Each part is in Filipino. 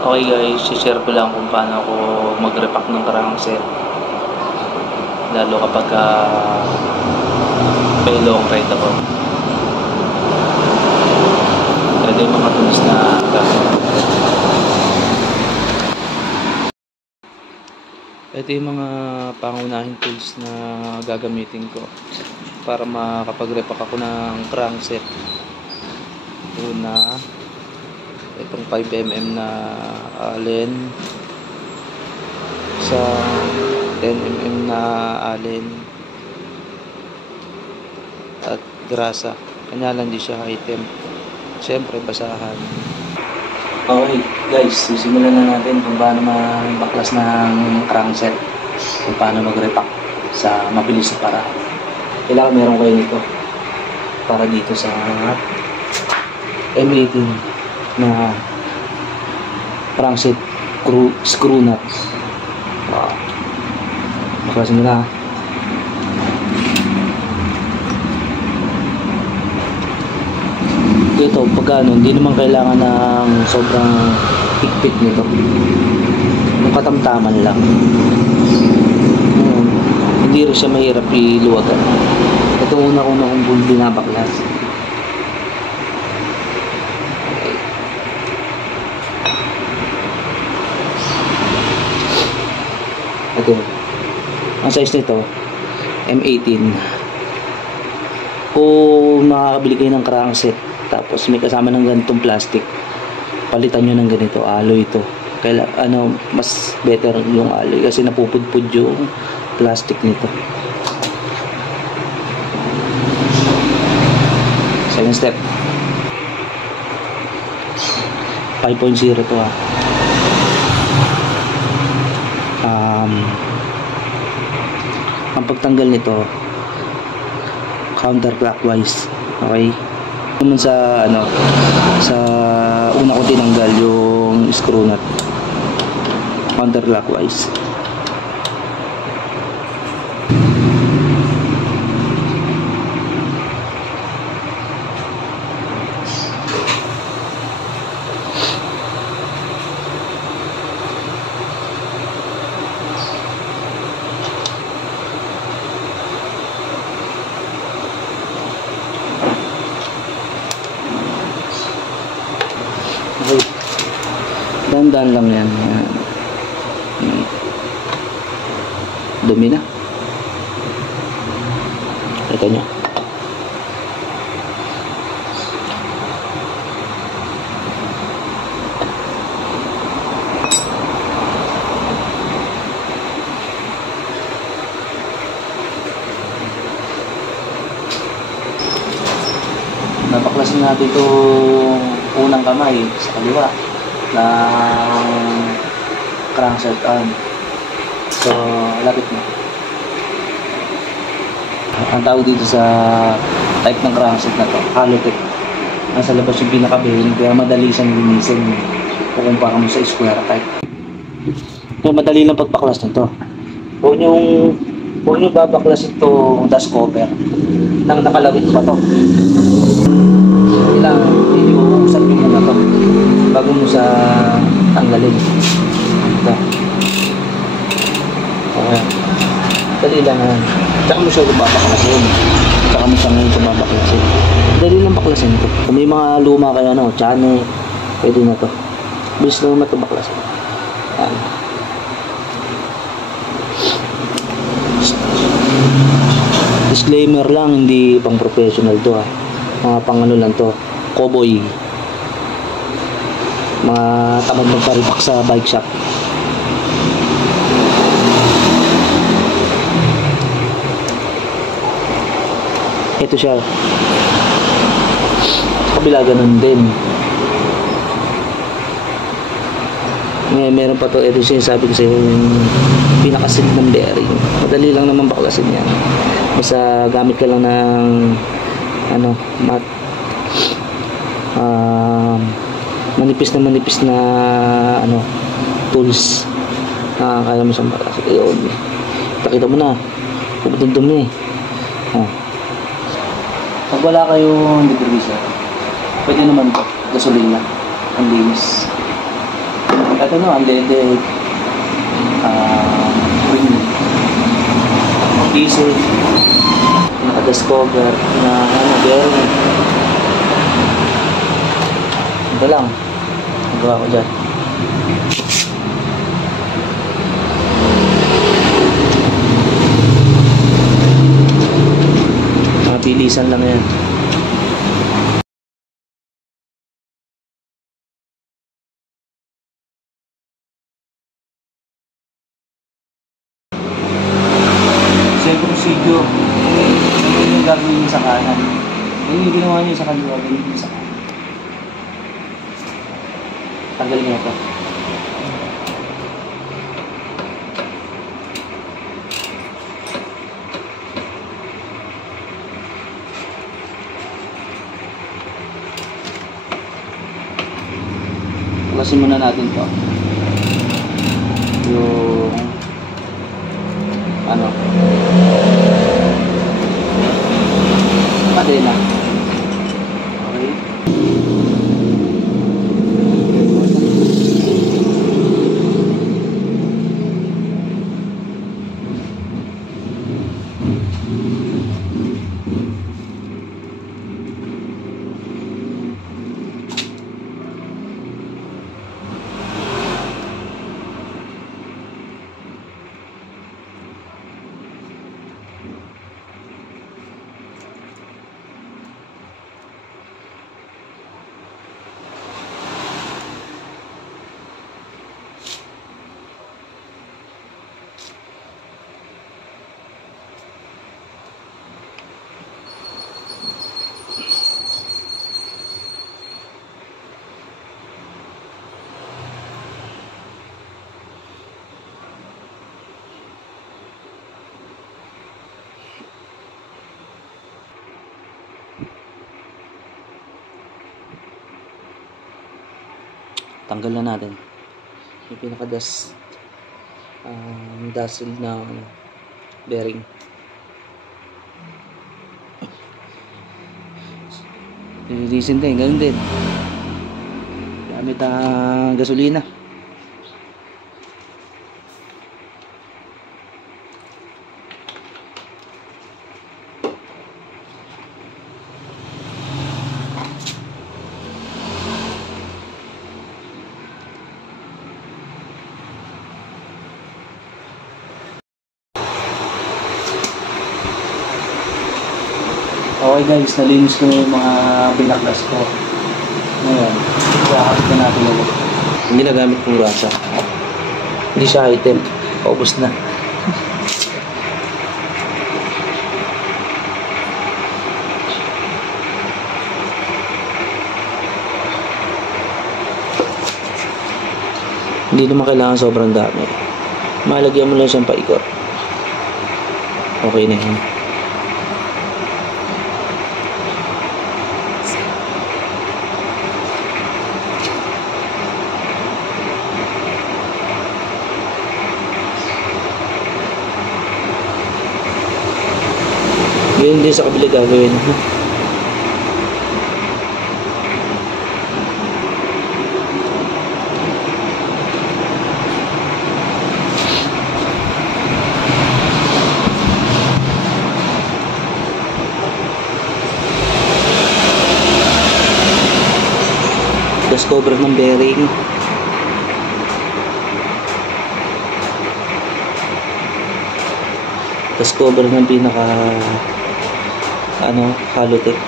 Okay guys, share ko lang kung paano ako mag-repack ng crankset. Lalo kapag may long ride ako. Ito yung mga tools na gagawin. Ito yung mga pangunahing tools na gagamitin ko para makapag-repack ako ng crankset. Una, itong 5mm na allen, sa 10mm na allen, at grasa. Kanya lang di siya item. Siyempre basahan. Okay guys, sisimulan na natin kung paano magbaklas ng crankset, kung paano mag-repack sa mabilis na paraan. Kailangan meron kayo nito para dito sa M18 na crankset screw nut. Baklasin mo na. Ito, pag ano, hindi naman kailangan ng sobrang higpit nito. Yung katamtaman lang. Hindi rin siya mahirap iluwagan. Ito una-una kong binabaklas. Ito, ang size nito M18. Kung makakabili kayo ng crankset tapos may kasama ng ganitong plastic, palitan nyo ng ganito, alloy ito. Mas better yung alloy kasi napupudpud yung plastic nito. Second step, 5.0 to ang pagtanggal nito counterclockwise. Okay, naman sa sa una ko tinanggal yung screw nut, counterclockwise. Dandan lang yan. Dumi na. Ito nyo. Napaklasin natin itong unang kamay sa kaliwa ng crankset arm. So, lapit mo. Ang tawag dito sa type ng crankset na to, halotech. Nasa labas yung pinaka-bearing, kaya madali siyang linisin kung kumpara mo sa square type. So, madali lang pagpaklas nito. Huwag nyo babaklas itong dust cover nang nakalawit pa to. Kailangan iuusan nyo muna to bago mo sa tanggalin. Ito. Okay. Dali lang yan. Tsaka mo siya babaklasin. Tsaka mo siya ngayon babaklasin. Dali lang baklasin ito. Kung may mga luma kayo, tsane, pwede na to. Bilis na naman ito baklasin. Yan. Disclaimer lang, hindi pang professional to mga pang lang to, cowboy, mga tamad magparipak sa bike shop. Ito siya, kabila ganun din. Meron pa to, ito siya sabi ko sa'yo, yung pinakasid ng bearing. Madali lang naman baklasin yan. Basta gamit ka lang ng manipis na tools. Kaya mo siyang baklasin. Ayun, pakita mo na, puputundum na pag wala kayong debriser, pwede naman ito, gasolina, ang linis. Ito no, unleaded. Ring. Diesel. Naka-discover na bearing. Ito lang. Nagawa ko dyan. Pilisan lang yan. Same procedure. Ito yung gagawin sa kanan. Yung ginawa niyo sa kaliwa, gawin niyo sa kanan. Tanggalin niyo ito. Kasi muna natin to yung ano kadena. Okay. Tanggal na natin yung pinaka-dust dazzle na bearing. Lilisin din, ganun din. Gamit ang gasolina. Okay guys, nalinis ko yung mga pinaklas ko. Ngayon, kakapit na natin ulit. Yung ginagamit kong rasa. Hindi siya item. Paubos na. Hindi naman kailangan sobrang dami. Malagyan mo lang siyang paikot. Okay na yun. Yun din sa kabila gagawin. Discover ng bearing. Discover ng pinaka hollow tip.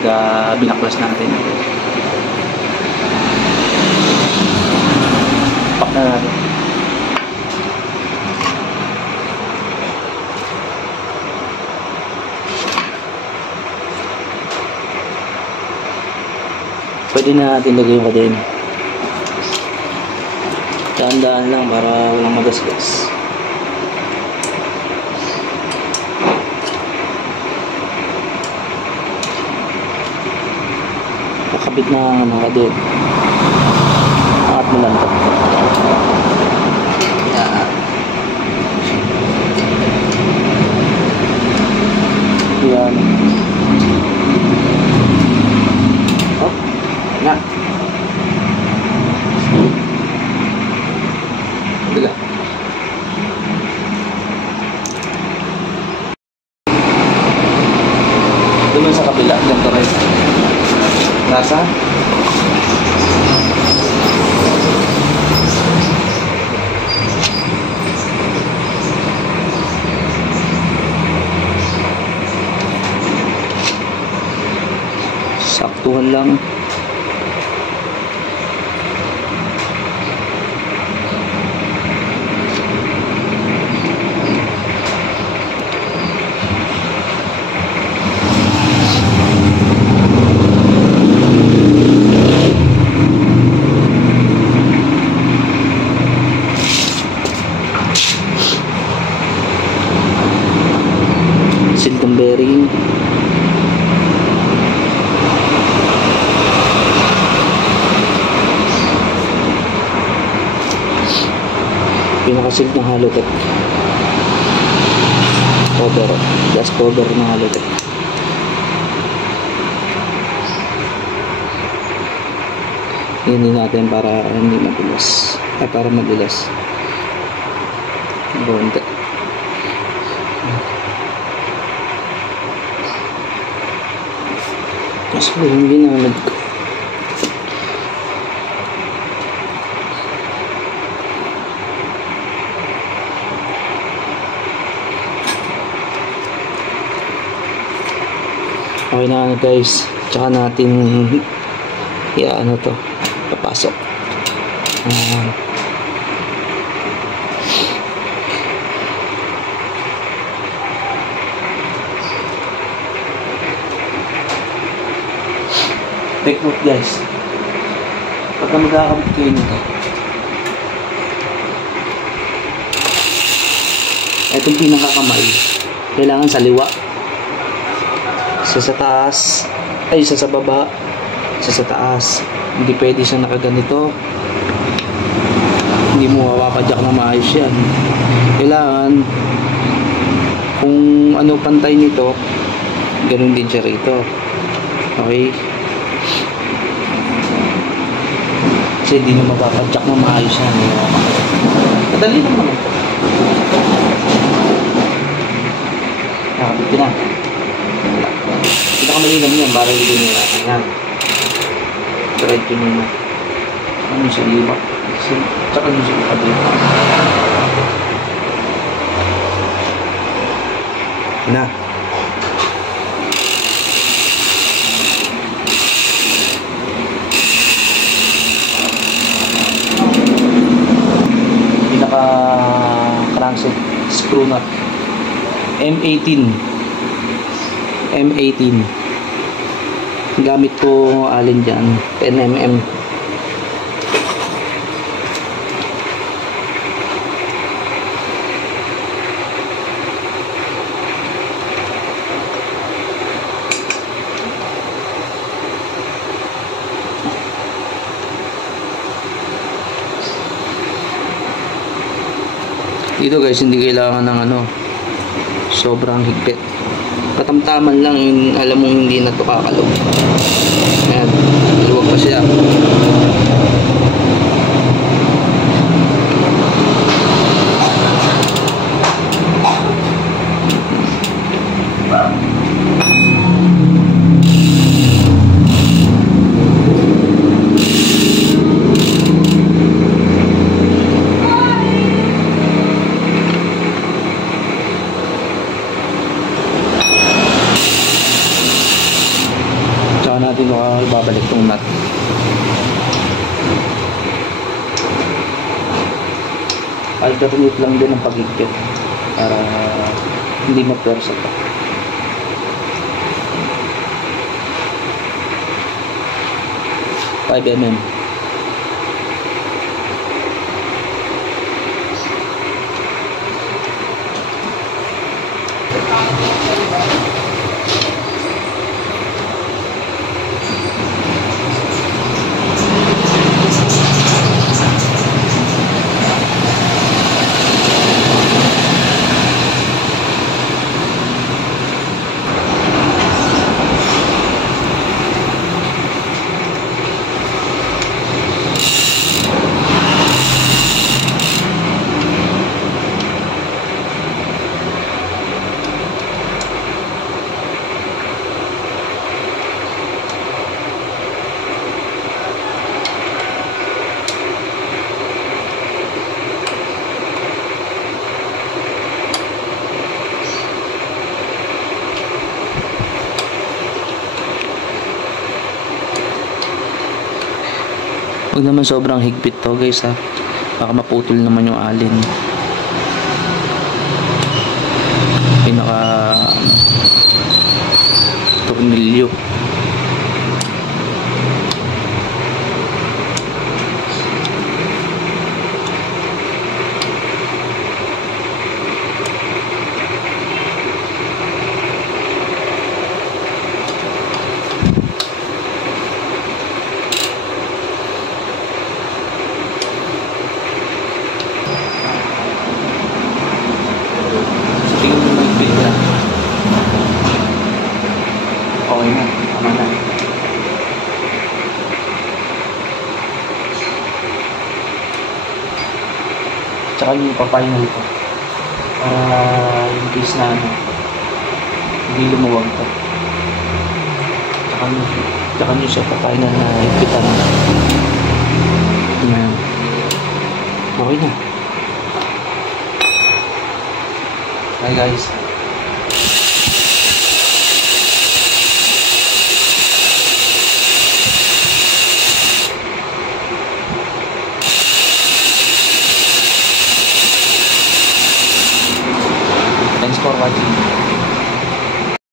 pag binaklas natin. Pak na natin. Pwede na natin lagay yung kadena. Daan-daan lang para walang magasgas. Kakabit na ang kadena. Angat mo lang ito. Yan. Oh, na. Bila. Doon sa kabila, ganito rin. Nasa? Saktuhan lang. Siltong bearing. Pinakasil ng Halotech cover, gas cover ng Halotech. Hindi natin para hindi madulas, ay para madulas bonte. Mas yung ginamit ko. Okay na ano guys, tsaka natin ano to, papasok. Take note guys, pagka magkakabit kayo nito, itong pinakakamay kailangan sa liwa, sa taas, ay sa baba, sa taas. Hindi pwede siya nakaganito, hindi mo mapapadyak na maayos yan. Kailangan kung ano pantay nito, ganun din siya rito. Okay, kasi hindi nyo mapapadyak na maayos yan. Madali lang naman ito. Nakabit ko na. Pinakamalinaw yan para hindi nyo natin yan. Tried ko nyo na. Ano sa liwa? Tsaka nyo sa ikabit. Na. Pinaka crankset screw nut M18 gamit ko alin dyan 10mm. Dito guys, hindi kailangan ng ano, sobrang higpit. Katamtaman lang yung alam mong hindi na ito kakalog. Ayan, luwag pa siya. ko ibabalik tong nut. Alternate lang din ang pagigpit para hindi ma-persa pa. Five mm. Huwag naman sobrang higpit to guys ha. Baka maputol naman yung alin. Pinaka tornilyo. Okay na, tama na. Tsaka yung pa-final ko. Para in case na ano, hindi lumuwag to. Tsaka nyo siya pa-final na ipitan. Ngayon. Okay na. Hi guys.